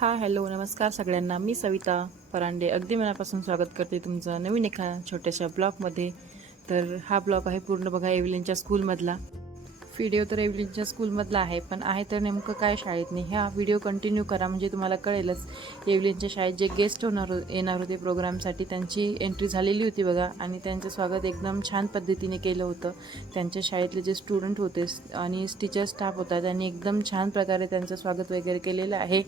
हा हॅलो नमस्कार सगळ्यांना. मी सविता परांडे. अगदी मनापासून स्वागत करते तुमचं नवीन एका छोट्याशा ब्लॉगमध्ये. तर हा ब्लॉग आहे पूर्ण बघा एव्हलिनच्या स्कूलमधला. व्हिडिओ तर एव्हलिनच्या स्कूलमधला आहे पण आहे तर नेमकं काय शाळेत नाही. हा व्हिडिओ कंटिन्यू करा म्हणजे तुम्हाला कळेलच एव्हलिनच्या शाळेत जे गेस्ट होणार हो-, येणार होते प्रोग्रामसाठी त्यांची एंट्री झालेली होती बघा. आणि त्यांचं स्वागत एकदम छान पद्धतीने केलं होतं. त्यांच्या शाळेतले जे स्टुडंट होते आणि टीचर स्टाफ होता त्यांनी एकदम छान प्रकारे त्यांचं स्वागत वगैरे केलेलं आहे.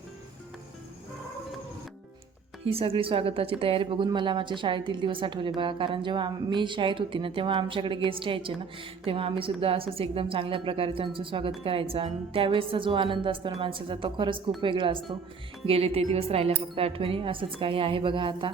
ही सगळी स्वागताची तयारी बघून मला माझ्या शाळेतील दिवस आठवले बघा. कारण जेव्हा मी शाळेत होती ना तेव्हा आमच्याकडे गेस्ट यायचे ना तेव्हा आम्ही सुद्धा असंच एकदम चांगल्या प्रकारे त्यांचं स्वागत करायचं. आणि त्यावेळेसचा जो आनंद असतो ना माणसाचा तो खरंच खूप वेगळा असतो. गेले ते दिवस राहिल्या फक्त आठवणी असंच काही आहे बघा आता.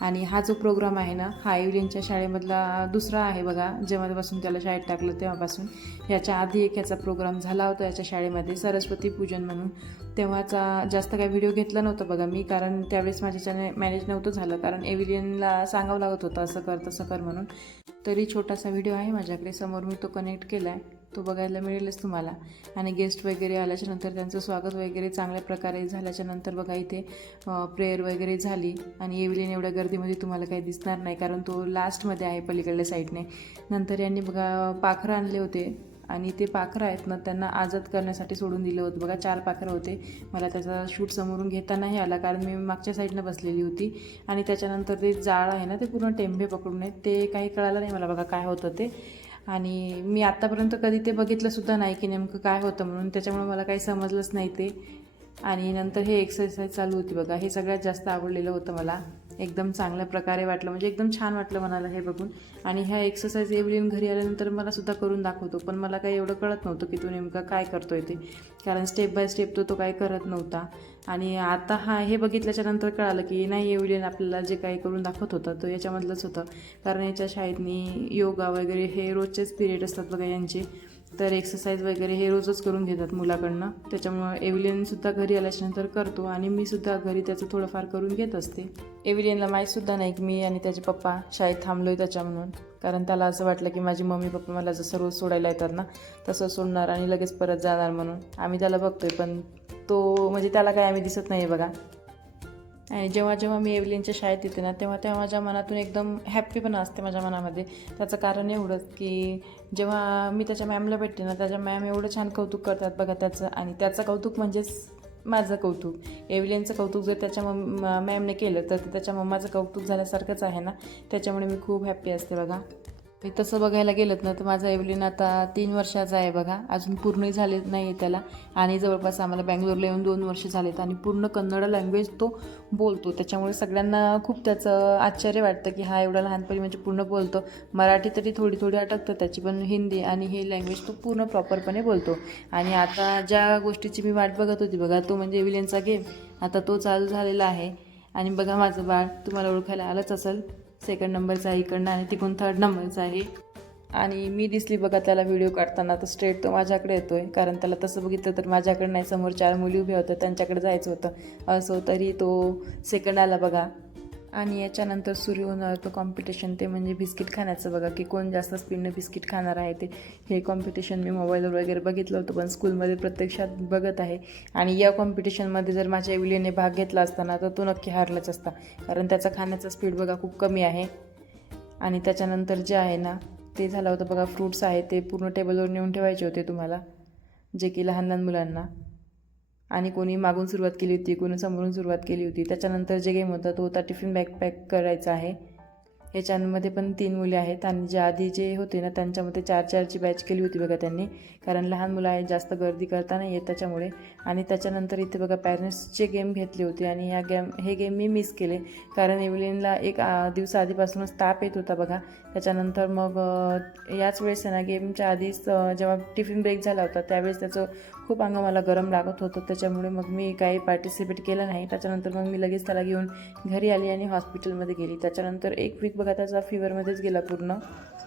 आणि हा जो प्रोग्राम आहे ना हा एव्हलिनच्या शाळेमधला दुसरा आहे बघा. जेव्हापासून त्याला शाळेत टाकलं तेव्हापासून. याच्या आधी एक याचा प्रोग्राम झाला होता याच्या शाळेमध्ये सरस्वती पूजन म्हणून. तेव्हाचा जास्त काही व्हिडिओ घेतला नव्हता बघा मी कारण त्यावेळेस माझ्याच्याने मॅनेज नव्हतं झालं. कारण एव्हिलियनला सांगावं लागत होतं असं कर तसं कर म्हणून. तरी छोटासा व्हिडिओ आहे माझ्याकडे समोर मी तो कनेक्ट केला आहे तो बघायला मिळेलच तुम्हाला. आणि गेस्ट वगैरे आल्याच्यानंतर त्यांचं स्वागत वगैरे चांगल्या प्रकारे झाल्याच्यानंतर बघा इथे प्रेयर वगैरे झाली. आणि येविलीन एवढ्या गर्दीमध्ये तुम्हाला काही दिसणार नाही कारण तो लास्टमध्ये आहे पलीकडल्या साईडने नंतर यांनी बघा पाखरं आणले होते. आणि ते पाखरं आहेत ना त्यांना आजाद करण्यासाठी सोडून दिलं होतं. बघा चार पाखरं होते. मला त्याचा शूट समोरून घेता नाही आला कारण मी मागच्या साईडनं बसलेली होती. आणि त्याच्यानंतर ते जाळ आहे ना ते पूर्ण टेंबे पकडून आहेत. ते काही कळालं नाही मला बघा काय होतं ते. आणि मी आत्तापर्यंत कधी ते बघितलंसुद्धा नाही की नेमकं काय होतं म्हणून. त्याच्यामुळे मला काही समजलंच नाही ते. आणि नंतर हे एक्सरसाइज चालू होती बघा. हे सगळ्यात जास्त आवडलेलं होतं मला. एकदम चांगल्या प्रकारे वाटलं. म्हणजे एकदम छान वाटलं मनाला हे बघून. आणि ह्या एक्सरसाइज एव्हलिन घरी आल्यानंतर मला सुद्धा करून दाखवतो. पण मला काही एवढं कळत नव्हतं की तो नेमका काय करतो आहे ते. कारण स्टेप बाय स्टेप तो तो काही करत नव्हता. आणि आता हा हे बघितल्याच्या नंतर कळालं की नाही एव्हलिन आपल्याला जे काही करून दाखवत होतं तो याच्यामधलंच होतं. कारण याच्या शाळेतनी योगा वगैरे हे रोजचेच पिरियड असतात बघा यांचे. तर एक्सरसाइज वगैरे हे रोजच करून घेतात मुलाकडनं. त्याच्यामुळं एव्हिलियनसुद्धा घरी आल्याच्यानंतर करतो आणि मी सुद्धा घरी त्याचं थोडंफार करून घेत असते. एव्हिलियनला माहीतसुद्धा नाही की मी आणि त्याचे पप्पा शाळेत थांबलो आहे त्याच्या म्हणून कारण त्याला असं वाटलं की माझी मम्मी पप्पा मला जसं रोज सोडायला येतात ना तसं सोडणार आणि लगेच परत जाणार म्हणून. आम्ही त्याला बघतोय पण तो म्हणजे त्याला काय आम्ही दिसत नाही आहे बघा. आणि जेव्हा जेव्हा मी एव्हलिनच्या शाळेत येते ना तेव्हा तेव्हा माझ्या मनातून एकदम हॅप्पी पण असते माझ्या मनामध्ये. त्याचं कारण एवढंच की जेव्हा मी त्याच्या मॅमला भेटते ना त्याच्या मॅम एवढं छान कौतुक करतात बघा त्याचं. आणि त्याचं कौतुक म्हणजेच माझं कौतुक. एव्हलिनचं कौतुक जर त्याच्या मम मॅमने केलं तर ते त्याच्या मम्माचं कौतुक झाल्यासारखंच आहे ना. त्याच्यामुळे मी खूप हॅप्पी असते बघा. ते तसं बघायला गेलं ना तर माझा एव्हलिन आता तीन वर्षाचा आहे बघा. अजून पूर्णही झाले नाही आहे त्याला. आणि जवळपास आम्हाला बँगलोरला येऊन दोन वर्ष झालेत आणि पूर्ण कन्नड लँग्वेज तो बोलतो. त्याच्यामुळे सगळ्यांना खूप त्याचं आश्चर्य वाटतं की हा एवढा लहानपणी म्हणजे पूर्ण बोलतो. मराठी तरी थोडी थोडी अटकतं त्याची पण हिंदी आणि हे लँग्वेज तो पूर्ण प्रॉपरपणे बोलतो. आणि आता ज्या गोष्टीची मी वाट बघत होती बघा तो म्हणजे एव्हिलियनचा गेम आता तो चालू झालेला आहे. आणि बघा माझं बाळ तुम्हाला ओळखायला आलंच असेल. सेकंड नंबरचा आहे इकडनं आणि तिकडून थर्ड नंबरचा आहे. आणि मी दिसली बघा त्याला व्हिडिओ काढताना तर स्ट्रेट तो माझ्याकडे येतो आहे कारण त्याला तसं बघितलं तर माझ्याकडे नाही समोर चार मुली उभ्या होत्या त्यांच्याकडे जायचं होतं. असो तरी तो सेकंड आला बघा. आणि याच्यानंतर सुरू होणार तो कॉम्पिटिशन ते म्हणजे बिस्किट खाण्याचं बघा की कोण जास्त स्पीडनं बिस्किट खाणार आहे ते. हे कॉम्पिटिशन मी मोबाईलवर वगैरे बघितलं होतं पण स्कूलमध्ये प्रत्यक्षात बघत आहे. आणि या कॉम्पिटिशनमध्ये जर माझ्या एव्हिलियनने भाग घेतला असताना तर तो नक्की हारलाच असता. कारण त्याचा खाण्याचा स्पीड बघा खूप कमी आहे. आणि त्याच्यानंतर जे आहे ना ते झालं होतं बघा फ्रूट्स आहे ते पूर्ण टेबलवर नेऊन ठेवायचे होते तुम्हाला जे की लहान लहान मुलांना. आणि कोणी मागून सुरुवात केली होती कोणी समोरून सुरुवात केली होती. त्याच्यानंतर जे गेम होता तो होता टिफिन बॅग पॅक करायचा आहे. ह्याच्यामध्ये पण तीन मुले आहेत आणि जे आधी जे होते ना त्यांच्यामध्ये चार चारची बॅच केली होती बघा त्यांनी. कारण लहान मुलं आहेत जास्त गर्दी करता नाही येत त्याच्यामुळे. आणि त्याच्यानंतर इथे बघा पॅरेंट्सचे गेम घेतले होते आणि या गेम हे गेम मी मिस केले. कारण एव्हलिनला एक आ, आधीपासूनच ताप येत होता बघा. त्याच्यानंतर मग याच वेळेस ना गेमच्या आधीच जेव्हा टिफिन ब्रेक झाला होता त्यावेळेस त्याचं खूप अंग मला गरम लागत होतं. त्याच्यामुळे मग मी काही पार्टिसिपेट केलं नाही. त्याच्यानंतर मग मी लगेच त्याला घेऊन घरी आली आणि हॉस्पिटलमध्ये गेली. त्याच्यानंतर एक वीक बघा त्याचा फीवरमध्येच गेला पूर्ण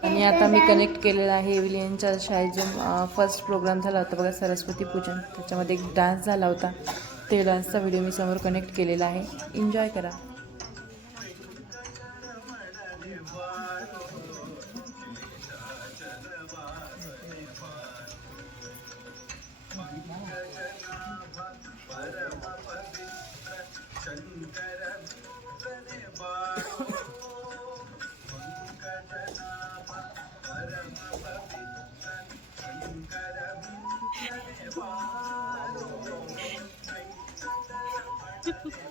आणि आता मी कनेक्ट केलेला आहे एव्हिलियनच्या शाळेत जो फर्स्ट प्रोग्राम झाला होता बघा सरस्वती पूजन त्याच्यामध्ये एक डान्स झाला होता ते डान्सचा व्हिडिओ मी समोर कनेक्ट केलेला आहे एन्जॉय करा Thank you.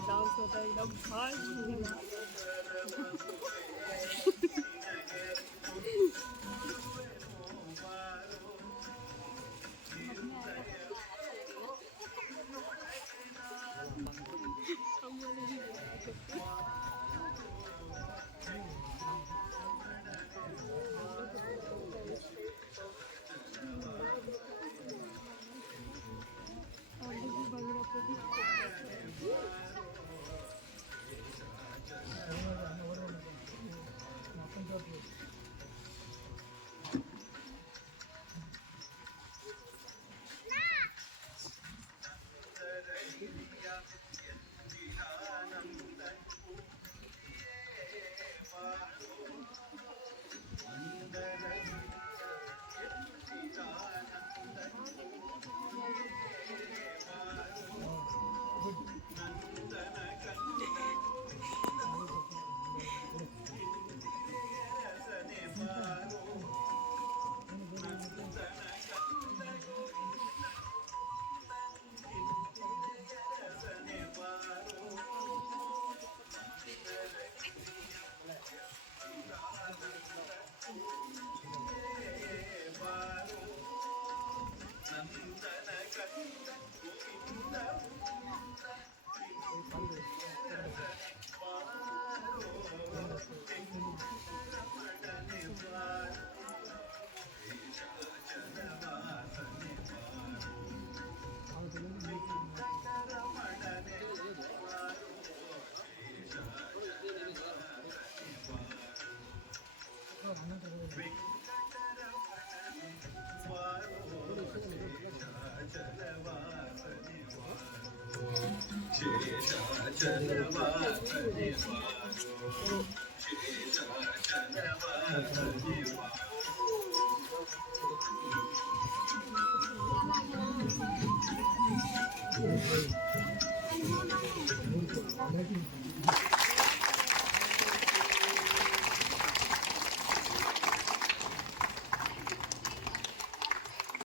इथे यावरती डान्स होता एकदम फास्ट 去上学校外面的花朵去上学校的